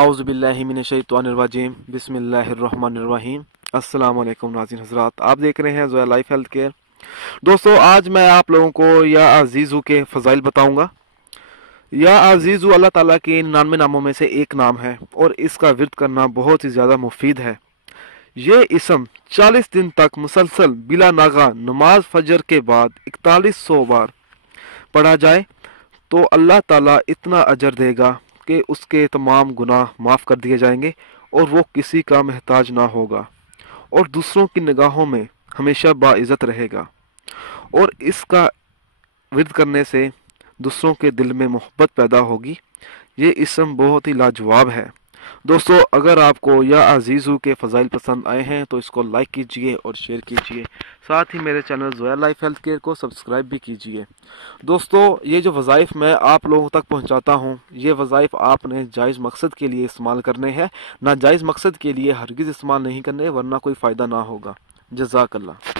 आऊज़ुबिल्लाहि मिनश्शैतानिर्रजीम बिस्मिल्लाहिर्रहमानिर्रहीम। अस्सलाम वालेकुम नाज़रीन हज़रात, आप देख रहे हैं ज़ोया लाइफ हेल्थ केयर। दोस्तों, आज मैं आप लोगों को या अज़ीज़ू के फ़ज़ाइल बताऊंगा। या अज़ीज़ू अल्लाह ताला के 99 नामों में से एक नाम है और इसका विर्द करना बहुत ही ज़्यादा मुफीद है। ये इसम 40 दिन तक मुसलसल बिला नागा नमाज फजर के बाद 4100 बार पढ़ा जाए तो अल्लाह ताला इतना अजर देगा कि उसके तमाम गुनाह माफ़ कर दिए जाएंगे और वो किसी का महताज ना होगा और दूसरों की निगाहों में हमेशा बाइज़्ज़त रहेगा। और इसका विर्द करने से दूसरों के दिल में मोहब्बत पैदा होगी। ये इसम बहुत ही लाजवाब है। दोस्तों, अगर आपको या अज़ीज़ू के फ़ज़ाइल पसंद आए हैं तो इसको लाइक कीजिए और शेयर कीजिए। साथ ही मेरे channel Zoya life health care को सब्सक्राइब भी कीजिए। दोस्तों, ये जो वज़ाइफ मैं आप लोगों तक पहुंचाता हूं, ये वज़ाइफ आपने जायज़ मकसद के लिए इस्तेमाल करने हैं, नाजायज़ मकसद के लिए हरगिज़ इस्तेमाल नहीं करने, वरना कोई फ़ायदा ना होगा। जज़ाकल्लाह।